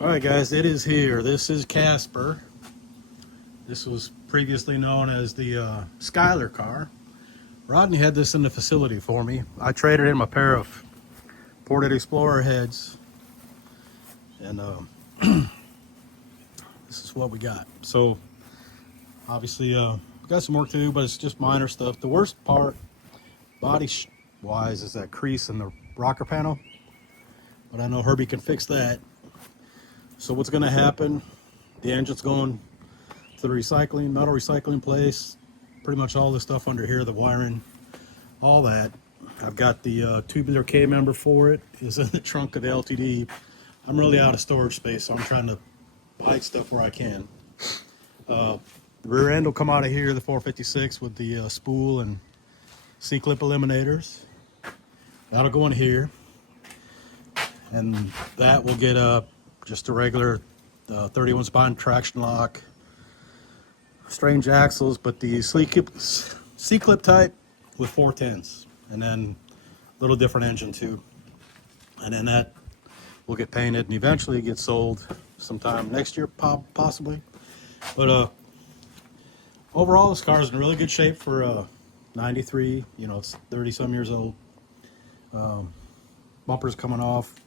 Alright guys, it is here. This is Casper. This was previously known as the Skyler car. Rodney had this in the facility for me. I traded him a pair of Ported Explorer heads. And this is what we got. So, obviously, we got some work to do, but it's just minor stuff. The worst part, body-wise, is that crease in the rocker panel. But I know Herbie can fix that. So what's going to happen, the engine's going to the metal recycling place, pretty much all the stuff under here, the wiring, all that. I've got the tubular K member for it, is in the trunk of the LTD. I'm really out of storage space, so I'm trying to hide stuff where I can. The rear end will come out of here, the 456, with the spool and C-clip eliminators. That'll go in here, and that will get just a regular 31 spine traction lock, strange axles, but the C-clip type with 410s, and then a little different engine too. And then that will get painted and eventually get sold sometime next year, possibly. But overall, this car is in really good shape for 93. You know, it's 30 some years old. Bumpers coming off.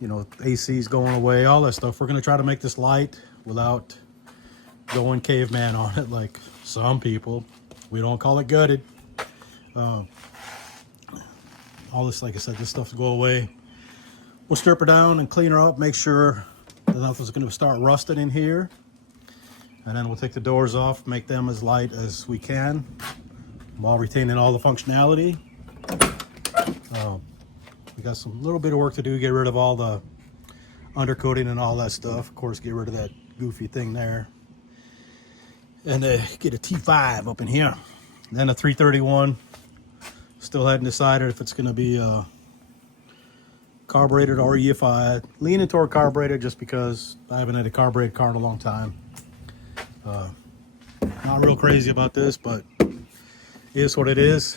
You know, AC's going away, all that stuff. We're going to try to make this light without going caveman on it like some people. We don't call it gutted. All this, like I said, this stuff will go away. We'll strip her down and clean her up, make sure that nothing's going to start rusting in here. And then we'll take the doors off, make them as light as we can while retaining all the functionality. We got some little bit of work to do, get rid of all the undercoating and all that stuff. Of course, get rid of that goofy thing there. And get a T5 up in here. And then a 331. Still hadn't decided if it's going to be carbureted or EFI. Leaning toward carbureted just because I haven't had a carbureted car in a long time. Not real crazy about this, but it is what it is.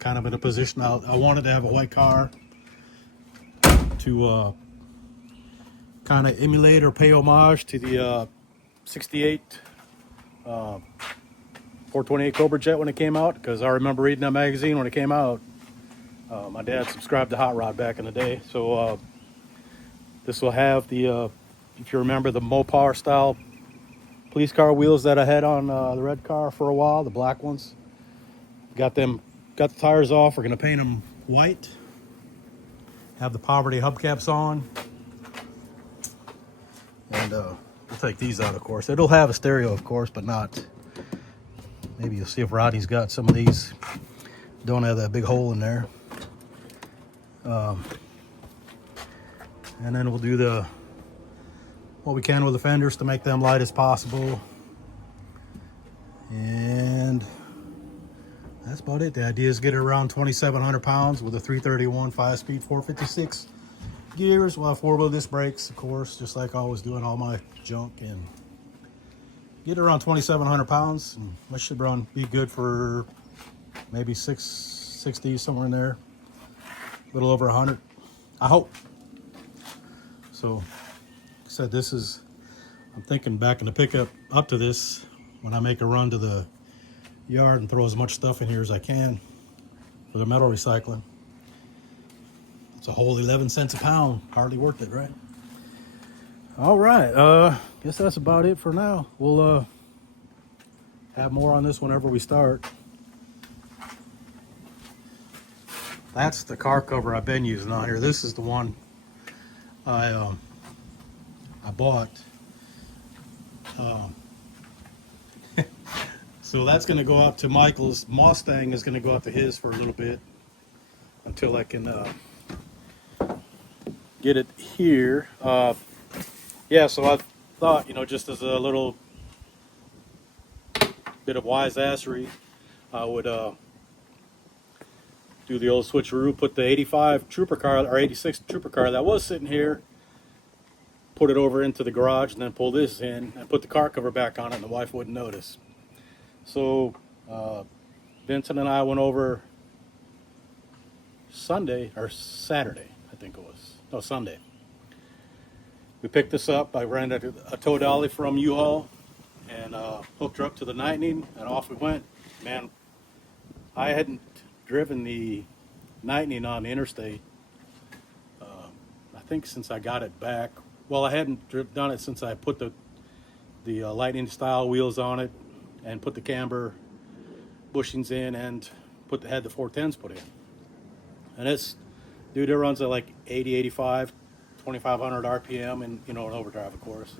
Kind of in a position I wanted to have a white car to kind of emulate or pay homage to the 68 428 Cobra Jet when it came out, because I remember reading that magazine when it came out. My dad subscribed to Hot Rod back in the day, so this will have the if you remember the Mopar style police car wheels that I had on the red car for a while, the black ones. Got the tires off. We're gonna paint them white. Have the poverty hubcaps on, and we'll take these out, of course. It'll have a stereo, of course, but not. Maybe you'll see if Rodney's got some of these. Don't have that big hole in there. And then we'll do what we can with the fenders to make them light as possible. And that's about it. The idea is get it around 2,700 pounds with a 331 5-speed 456 gears. We'll have 4-wheel disc brakes, of course, just like I always do in all my junk. And get it around 2,700 pounds. And that should be good for maybe 660, somewhere in there. A little over 100, I hope. So, like I said, I'm thinking backing the pickup up to this when I make a run to the yard and throw as much stuff in here as I can for the metal recycling. It's a whole 11 cents a pound. Hardly worth it, right? All right, guess that's about it for now. We'll have more on this whenever we start. That's the car cover I've been using on here. This is the one I bought. So that's going to go out to Michael's. Mustang is going to go out to his for a little bit until I can get it here. Yeah, so I thought, just as a little bit of wise assery, I would do the old switcheroo, put the 85 Trooper car, or 86 Trooper car that was sitting here, put it over into the garage, and then pull this in and put the car cover back on it, and the wife wouldn't notice. So Vincent and I went over Sunday, or Saturday, I think it was. No, Sunday. We picked this up. I rented a tow dolly from U-Haul and hooked her up to the Lightning, and off we went. Man, I hadn't driven the Lightning on the interstate, I think since I got it back. Well, I hadn't done it since I put the Lightning style wheels on it and put the camber bushings in and had the 410s put in. And it's, dude, it runs at like 80, 85, 2,500 RPM, and you know, an overdrive, of course.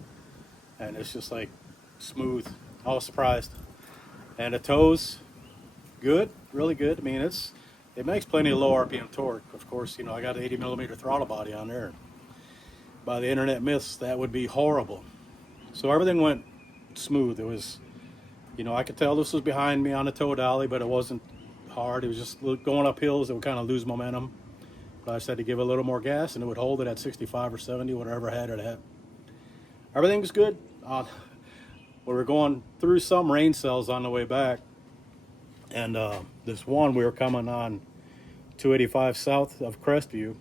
And it's just like smooth. I was surprised. And the tows, good, really good. I mean, it makes plenty of low RPM torque. Of course, you know, I got an 80 millimeter throttle body on there. By the internet myths, that would be horrible. So everything went smooth. It was, you know, I could tell this was behind me on the tow dolly, but it wasn't hard. It was just going up hills that would kind of lose momentum. But I just had to give it a little more gas, and it would hold it at 65 or 70, whatever I had it at. Everything was good. We were going through some rain cells on the way back, and this one, we were coming on 285 south of Crestview,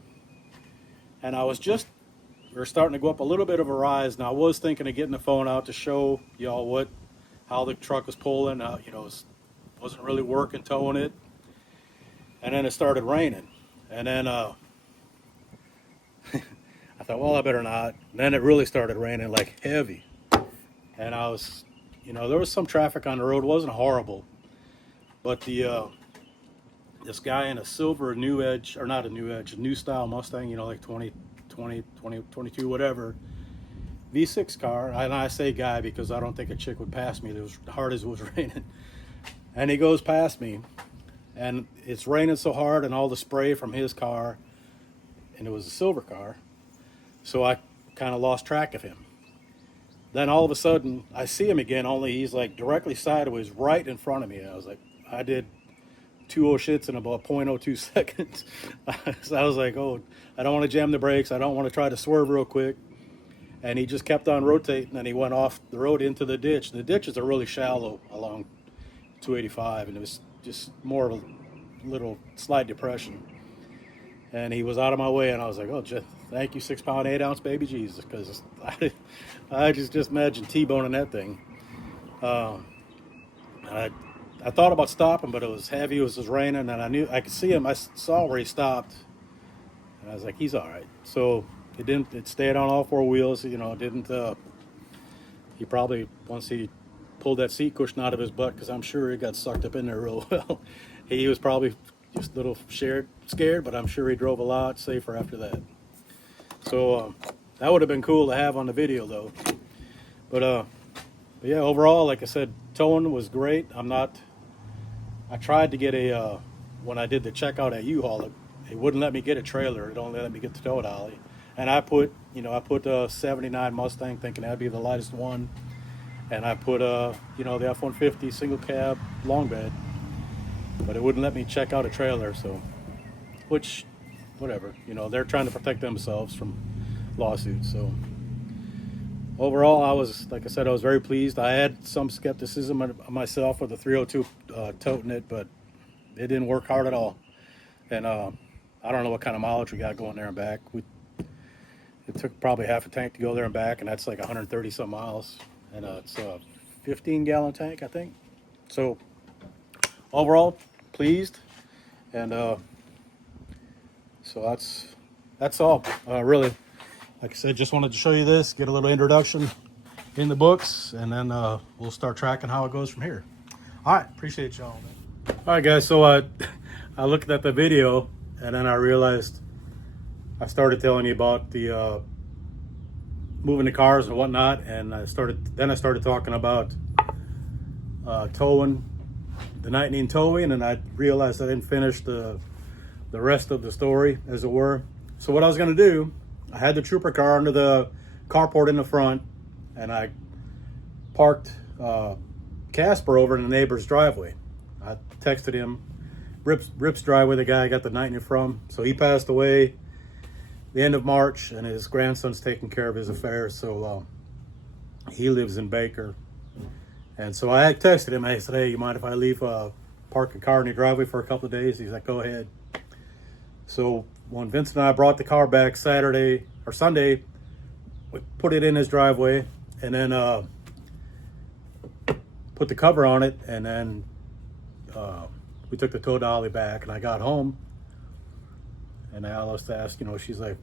and we were starting to go up a little bit of a rise. Now I was thinking of getting the phone out to show y'all how the truck was pulling. You know, wasn't really working towing it, and then it started raining, and then I thought, well, I better not. And then it really started raining like heavy. And I was, you know, there was some traffic on the road. It wasn't horrible. But this guy in a silver new edge, or not a new edge, a new style Mustang, you know, like 22, whatever, V6 car. And I say guy because I don't think a chick would pass me. It was hard as it was raining. And he goes past me. And it's raining so hard, and all the spray from his car, and it was a silver car. So I kind of lost track of him. Then all of a sudden, I see him again, only he's like directly sideways right in front of me. And I was like, I did 2 shits in about 0.02 seconds. So I was like, oh, I don't want to jam the brakes. I don't want to try to swerve real quick. And he just kept on rotating, and he went off the road into the ditch. The ditches are really shallow along 285, and it was just more of a little slight depression. And he was out of my way, and I was like, oh, thank you, 6 pound, 8 ounce baby Jesus, because I just imagine T-boning that thing. I thought about stopping, but it was heavy, it was just raining, and I could see him. I saw where he stopped, and I was like, he's all right. So it stayed on all 4 wheels, you know, he probably, once he pulled that seat cushion out of his butt, because I'm sure it got sucked up in there real well, he was probably just a little scared, but I'm sure he drove a lot safer after that. So that would have been cool to have on the video, though. But yeah, overall, like I said, towing was great. I tried to get when I did the checkout at U-Haul, it wouldn't let me get a trailer. It only let me get the tow dolly. And I put a 79 Mustang, thinking that'd be the lightest one. And I put the F-150 single cab long bed. But it wouldn't let me check out a trailer, so, which, whatever, you know, they're trying to protect themselves from lawsuits. So overall, like I said, I was very pleased. I had some skepticism myself with the 302 toting it, but it didn't work hard at all. And I don't know what kind of mileage we got going there and back. It took probably half a tank to go there and back, and that's like 130 some miles. And it's a 15-gallon tank, I think. So overall, pleased, and so that's all. Really, like I said, just wanted to show you this, get a little introduction in the books, and then we'll start tracking how it goes from here. All right, appreciate y'all. All right, guys. So I looked at the video, and then I realized I started telling you about the moving the cars and whatnot, and I started talking about towing. The Lightning towing, and I realized I didn't finish the rest of the story, as it were. So what I was going to do, I had the trooper car under the carport in the front, and I parked Casper over in the neighbor's driveway. I texted him, Rip's driveway, the guy I got the Lightning from. So he passed away the end of March, and his grandson's taking care of his affairs. So he lives in Baker. And so I had texted him. I said, hey, you mind if I park a car in your driveway for a couple of days? He's like, go ahead. So when Vincent and I brought the car back Sunday, we put it in his driveway, and then put the cover on it, and then we took the tow dolly back, and I got home, and Alice asked, you know, she's like,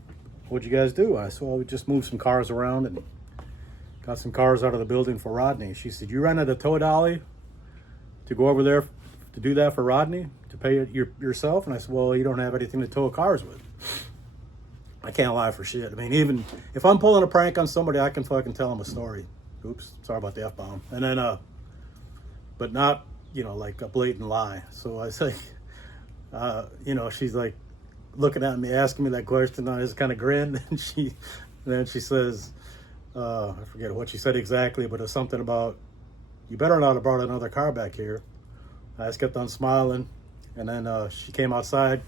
what'd you guys do? I said, well, we just moved some cars around and got some cars out of the building for Rodney. She said, you rented a tow dolly to go over there to do that for Rodney, to pay it yourself? And I said, well, you don't have anything to tow cars with. I can't lie for shit. I mean, even if I'm pulling a prank on somebody, I can fucking tell them a story. Oops, sorry about the F-bomb. And then, but not, you know, like a blatant lie. So I say, you know, she's like looking at me, asking me that question. I just kind of grinned, and then she says, I forget what she said exactly, but it's something about, you better not have brought another car back here. I just kept on smiling, and then she came outside.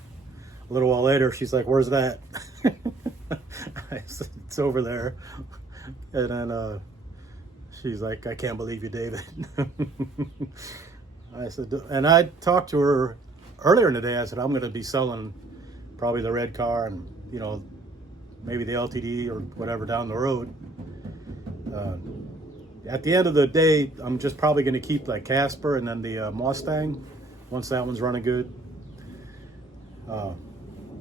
A little while later, she's like, where's that? I said, it's over there. And then she's like, I can't believe you, David. I said, and I talked to her earlier in the day. I said, I'm going to be selling probably the red car and, you know, maybe the LTD or whatever down the road. At the end of the day, I'm just probably going to keep like Casper and then the Mustang once that one's running good.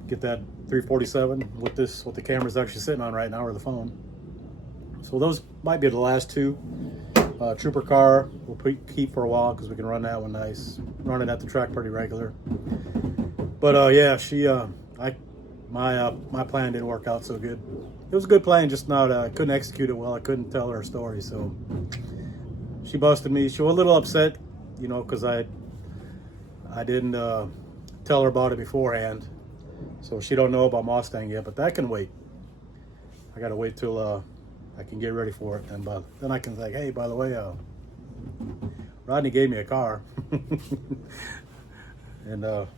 Get that 347 with what the camera's actually sitting on right now, or the phone. So those might be the last two. Trooper car we'll keep for a while because we can run that one nice. Run it at the track pretty regular. But yeah, my plan didn't work out so good. It was a good plan, just not I couldn't execute it well. I couldn't tell her story, so she busted me. She was a little upset, you know, because I didn't tell her about it beforehand. So she don't know about Mustang yet, but that can wait. I gotta wait till I can get ready for it, and then I can say, hey, by the way, Rodney gave me a car, and but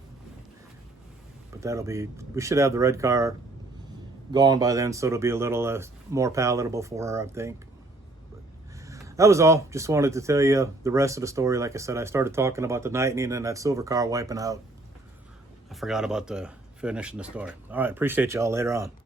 we should have the red car gone by then, so it'll be a little more palatable for her, I think. But that was all. Just wanted to tell you the rest of the story. Like I said, I started talking about the Lightning and that silver car wiping out. I forgot about finishing the story. All right, appreciate y'all. Later on.